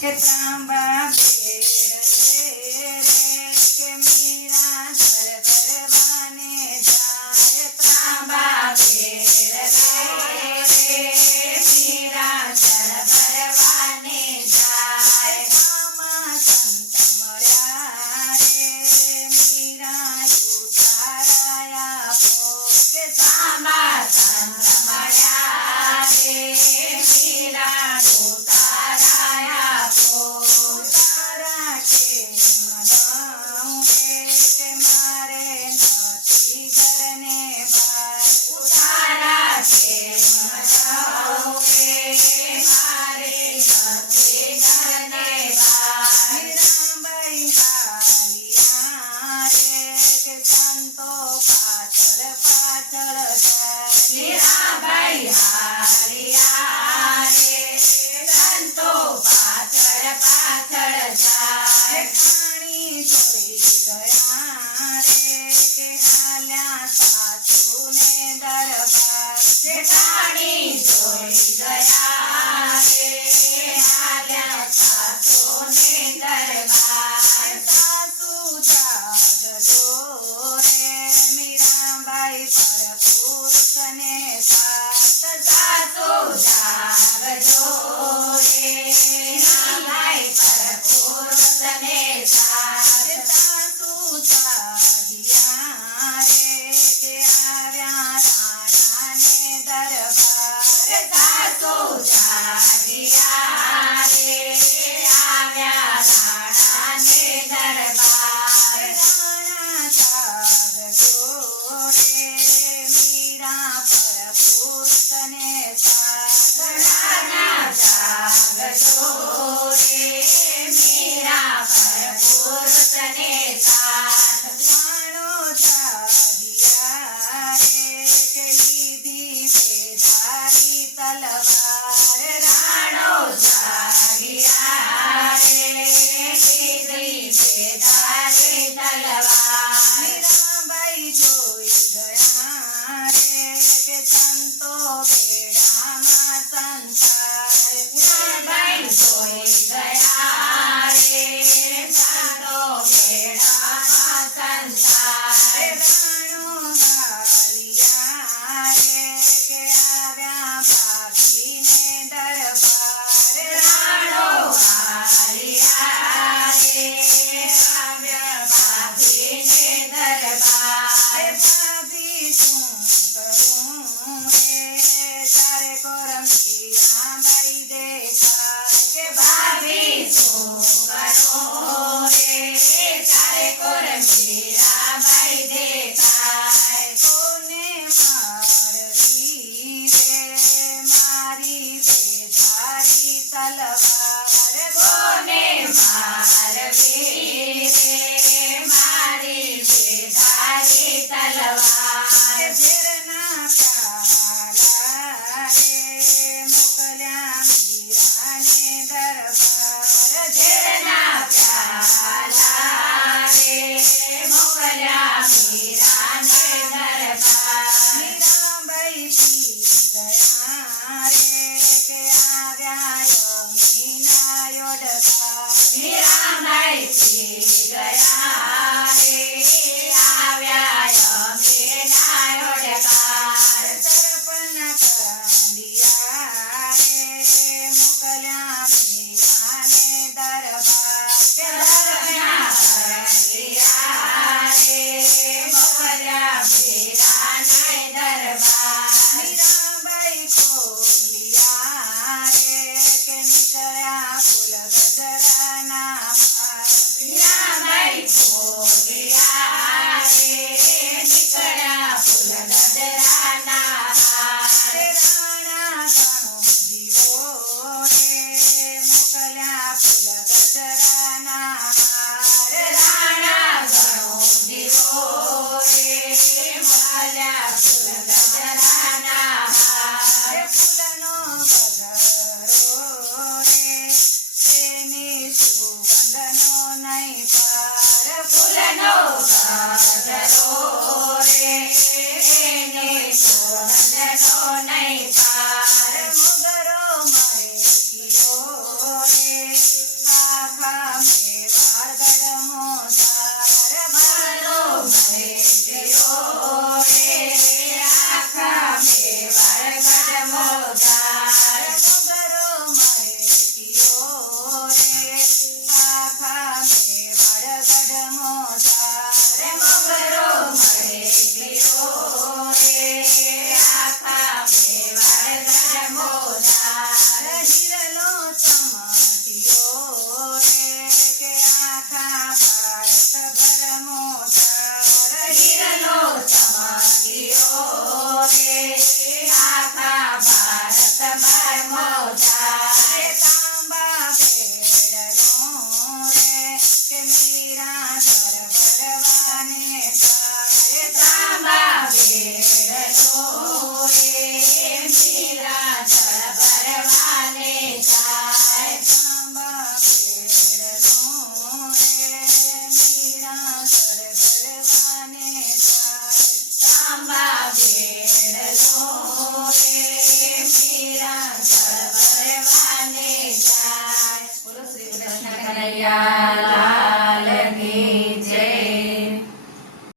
કે ત્રાંબા ರಂಗಿಯ ಬೈದೆ 你呀，买几个呀？Yola